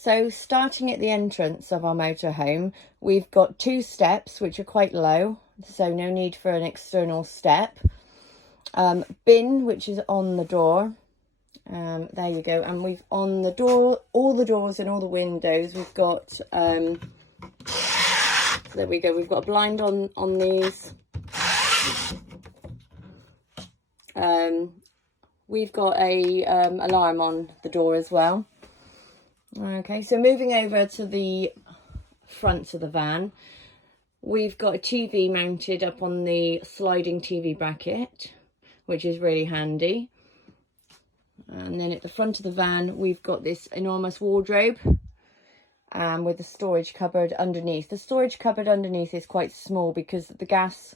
So starting at the entrance of our motorhome, we've got 2 steps which are quite low, so no need for an external step. Bin, which is on the door. There you go. And we've on the door, all the doors and all the windows, we've got there we go, we've got a blind on these. We've got a alarm on the door as well. Okay, so moving over to the front of the van, we've got a TV mounted up on the sliding TV bracket, which is really handy. And then at the front of the van, we've got this enormous wardrobe with a storage cupboard underneath. The storage cupboard underneath is quite small because the gas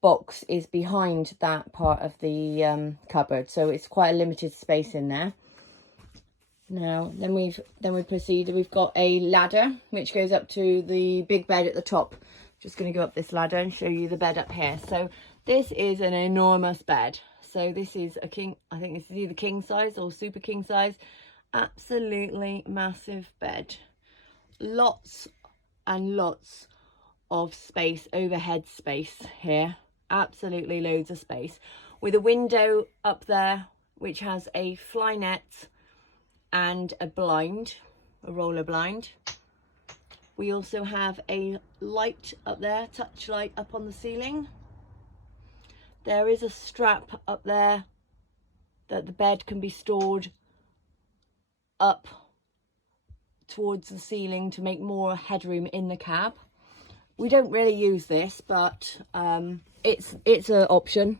box is behind that part of the cupboard, so it's quite a limited space in there. Now then we proceed. We've got a ladder which goes up to the big bed at the top. Just going to go up this ladder and show you the bed up here. So this is an enormous bed. So this is a king, I think this is either king size or super king size. Absolutely massive bed. Lots and lots of space, overhead space here. Absolutely loads of space. With a window up there which has a fly net and a blind, a roller blind. We also have a light up there, touch light up on the ceiling. There is a strap up there that the bed can be stored up towards the ceiling to make more headroom in the cab. We don't really use this, but it's an option.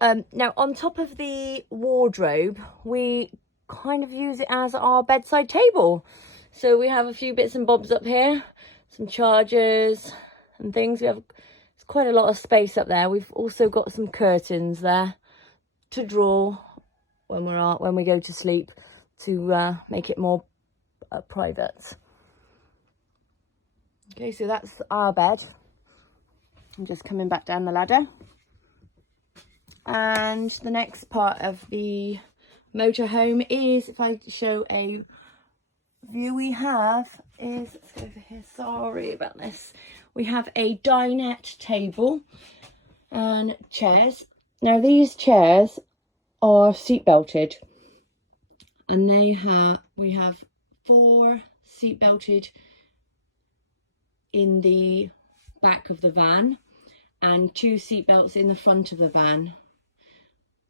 Now on top of the wardrobe, we kind of use it as our bedside table. So we have a few bits and bobs up here, some chargers and things. It's quite a lot of space up there. We've also got some curtains there to draw when we go to sleep, to make it more private. Okay, so that's our bed. I'm just coming back down the ladder. And the next part of the motorhome is, if I show a view we have, is, let's go over here, sorry about this. We have a dinette table and chairs. Now these chairs are seat belted, and we have 4 seat belted in the back of the van and 2 seat belts in the front of the van.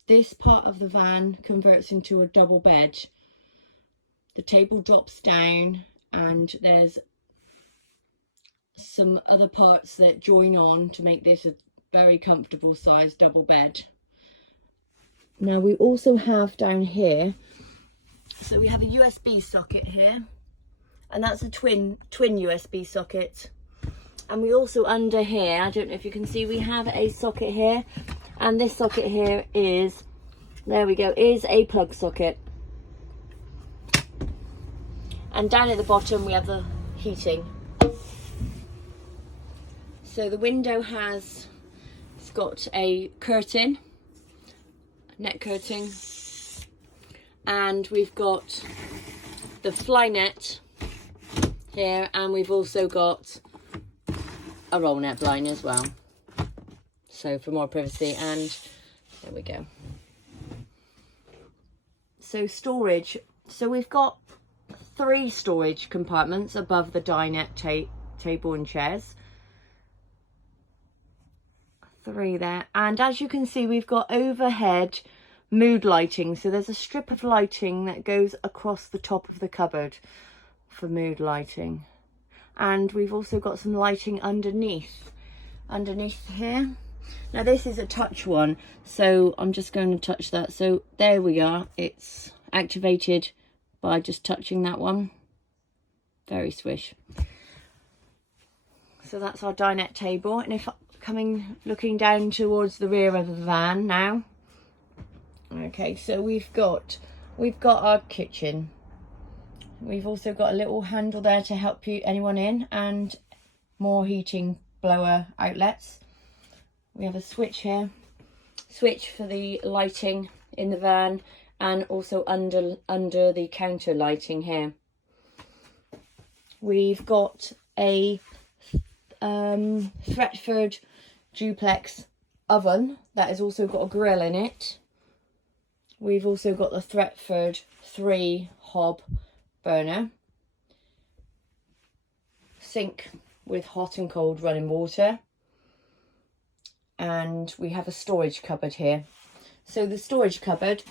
This part of the van converts into a double bed. The table drops down and there's some other parts that join on to make this a very comfortable size double bed. Now we also have down here, so we have a USB socket here, and that's a twin USB socket. And we also under here, I don't know if you can see, we have a socket here, and this socket here is, there we go, is a plug socket. And down at the bottom we have the heating. So the window it's got a curtain, net curtain, and we've got the fly net here, and we've also got a roll net blind as well, so for more privacy. And there we go. So storage, so we've got 3 storage compartments above the dinette table and chairs. 3 there, and as you can see, we've got overhead mood lighting. So there's a strip of lighting that goes across the top of the cupboard for mood lighting, and we've also got some lighting underneath here. Now this is a touch one, so I'm just going to touch that. So there we are, it's activated by just touching that one. Very swish. So that's our dinette table. And if looking down towards the rear of the van now, okay, so we've got our kitchen. We've also got a little handle there to help anyone in, and more heating blower outlets. We have a switch here, switch for the lighting in the van, and also under the counter lighting here. we've got a Thetford duplex oven that has also got a grill in it. We've also got the Thetford 3 hob burner, sink with hot and cold running water, and we have a storage cupboard here. So the storage cupboard,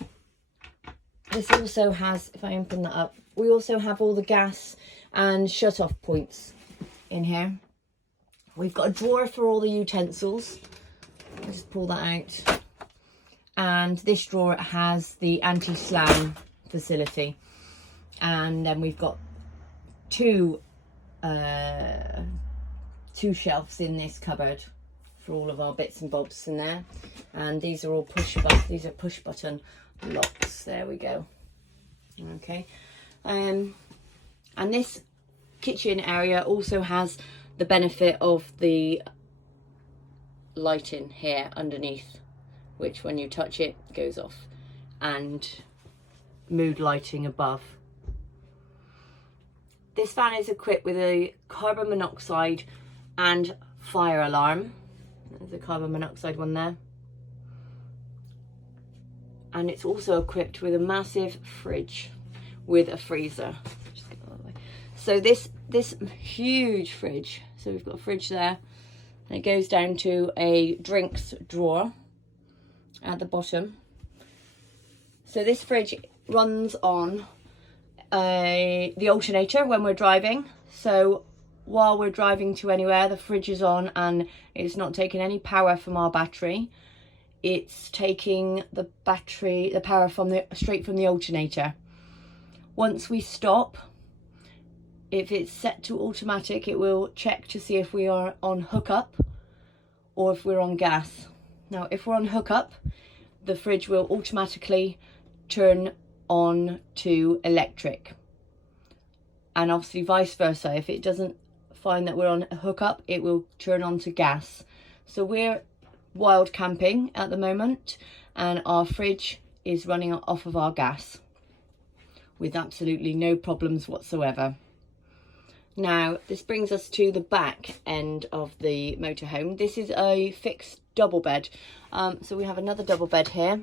this also has, if I open that up, we also have all the gas and shut off points in here. We've got a drawer for all the utensils. I'll just pull that out. And this drawer has the anti-slam facility. And then we've got two shelves in this cupboard for all of our bits and bobs in there. And these are all push button locks. There we go. Okay. And this kitchen area also has the benefit of the lighting here underneath, which when you touch it goes off, and mood lighting above. This van is equipped with a carbon monoxide and fire alarm. There's a carbon monoxide one there. And it's also equipped with a massive fridge with a freezer. Just get that out of the way. So this huge fridge, so we've got a fridge there, and it goes down to a drinks drawer at the bottom. So this fridge runs on the alternator when we're driving. So while we're driving to anywhere, the fridge is on and it's not taking any power from our battery. It's taking the power from straight from the alternator. Once we stop, if it's set to automatic, it will check to see if we are on hookup or if we're on gas. Now, if we're on hookup, the fridge will automatically turn on to electric, and obviously vice versa. If it doesn't find that we're on a hookup, it will turn on to gas. So we're wild camping at the moment, and our fridge is running off of our gas with absolutely no problems whatsoever. Now, this brings us to the back end of the motorhome. This is a fixed double bed. So we have another double bed here.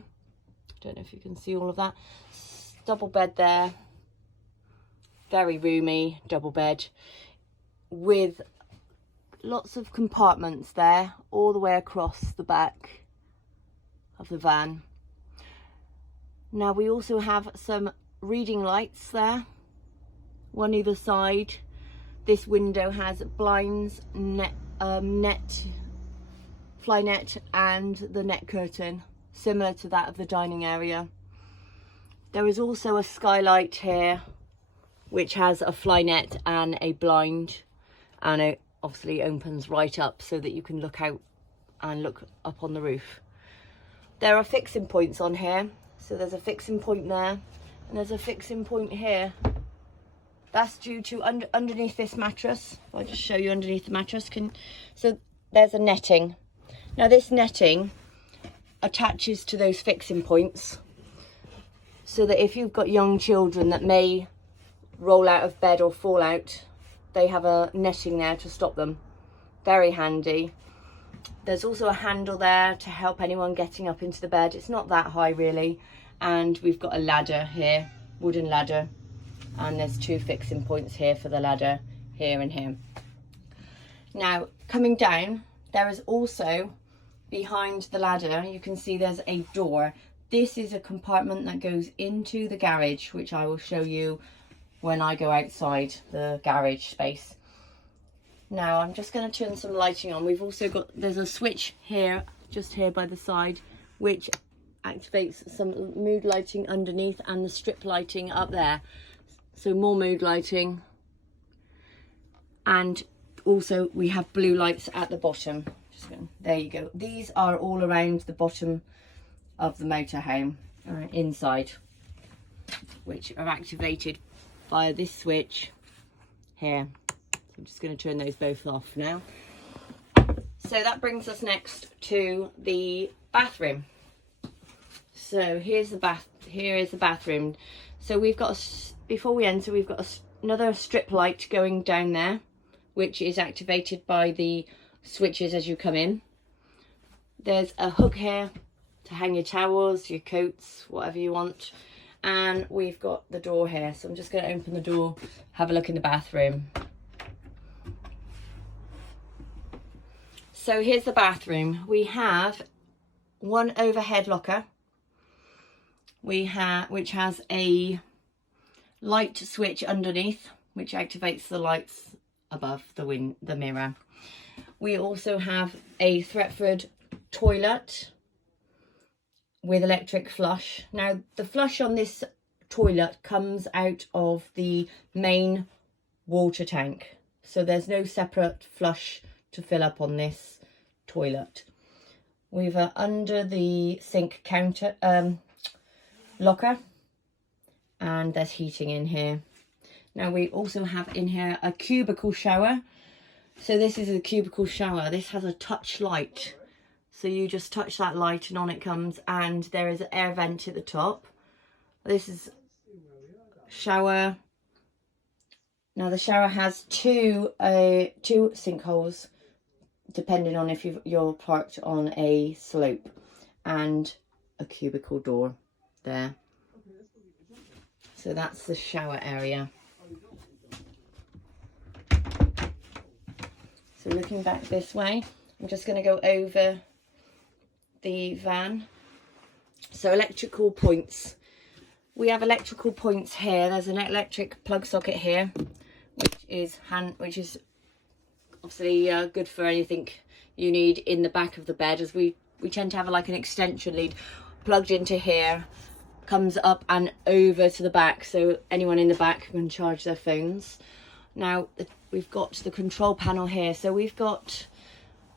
Don't know if you can see all of that. Double bed there. Very roomy double bed with lots of compartments there all the way across the back of the van. Now we also have some reading lights there, one either side. This window has blinds, fly net and the net curtain, similar to that of the dining area. There is also a skylight here which has a fly net and a blind, and it obviously opens right up so that you can look out and look up on the roof. There are fixing points on here, so there's a fixing point there and there's a fixing point here. That's due to underneath this mattress. I'll just show you underneath the mattress. So there's a netting. Now this netting attaches to those fixing points so that if you've got young children that may roll out of bed or fall out, they have a netting there to stop them. Very handy. There's also a handle there to help anyone getting up into the bed. It's not that high really. And we've got a ladder here, wooden ladder. And there's two fixing points here for the ladder, here and here. Now, coming down, there is also, behind the ladder, you can see there's a door. This is a compartment that goes into the garage, which I will show you when I go outside the garage space. Now, I'm just going to turn some lighting on. We've also got, there's a switch here, just here by the side, which activates some mood lighting underneath and the strip lighting up there. So more mood lighting, and also we have blue lights at the bottom. There you go. These are all around the bottom of the motorhome, inside, which are activated via this switch here. So I'm just going to turn those both off now. So that brings us next to the bathroom. So here's the here is the bathroom. So we've got before we enter, we've got another strip light going down there, which is activated by the switches as you come in. There's a hook here to hang your towels, your coats, whatever you want. And we've got the door here. So I'm just going to open the door, have a look in the bathroom. So here's the bathroom. We have one overhead locker. Which has a light switch underneath, which activates the lights above the mirror. We also have a Thetford toilet with electric flush. Now the flush on this toilet comes out of the main water tank, so there's no separate flush to fill up on this toilet. We've under the sink counter locker, and there's heating in here. Now we also have in here a cubicle shower. So this is a cubicle shower. This has a touch light. So you just touch that light and on it comes, and there is an air vent at the top. This is shower. Now the shower has two sink holes, depending on if you're parked on a slope, and a cubicle door there. So that's the shower area. So looking back this way, I'm just going to go over the van. So electrical points. We have electrical points here. There's an electric plug socket here, which is obviously good for anything you need in the back of the bed, as we tend to have like an extension lead plugged into here, comes up and over to the back, so anyone in the back can charge their phones. Now we've got the control panel here. So we've got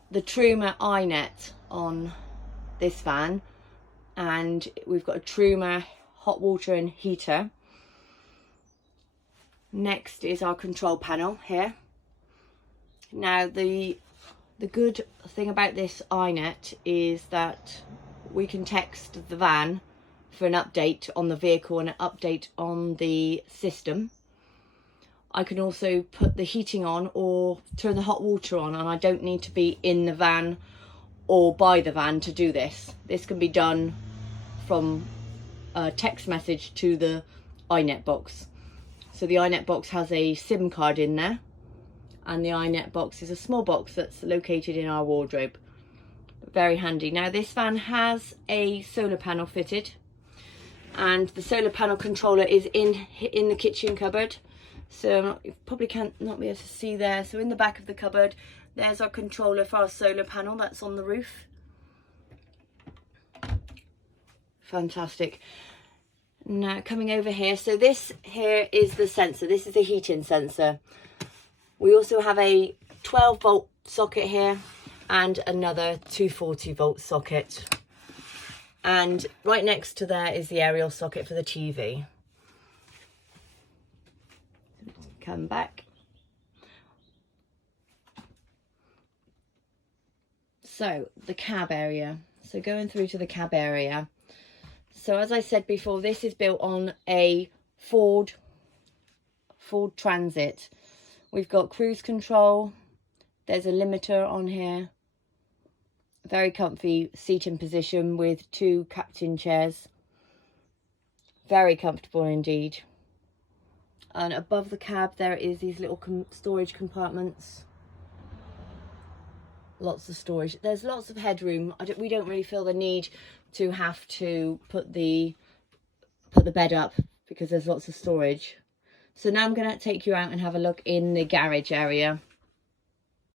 the Truma iNet on this van, and we've got a Truma hot water and heater. Next is our control panel here. Now the good thing about this iNet is that we can text the van for an update on the vehicle and an update on the system. I can also put the heating on or turn the hot water on, and I don't need to be in the van or by the van to do this. This can be done from a text message to the iNet box. So the iNet box has a SIM card in there, and the iNet box is a small box that's located in our wardrobe. Very handy. Now this van has a solar panel fitted, and the solar panel controller is in the kitchen cupboard. So you probably can't not be able to see there. So in the back of the cupboard, there's our controller for our solar panel that's on the roof. Fantastic. Now coming over here, so this here is the sensor. This is a heating sensor. We also have a 12 volt socket here and another 240 volt socket. And right next to there is the aerial socket for the TV. Come back. So the cab area. So going through to the cab area. So as I said before, this is built on a Ford Transit. We've got cruise control. There's a limiter on here. Very comfy seating position with two captain chairs. Very comfortable indeed. And above the cab there is these little storage compartments. Lots of storage. There's lots of headroom. We don't really feel the need to have to put the bed up because there's lots of storage. So now I'm going to take you out and have a look in the garage area.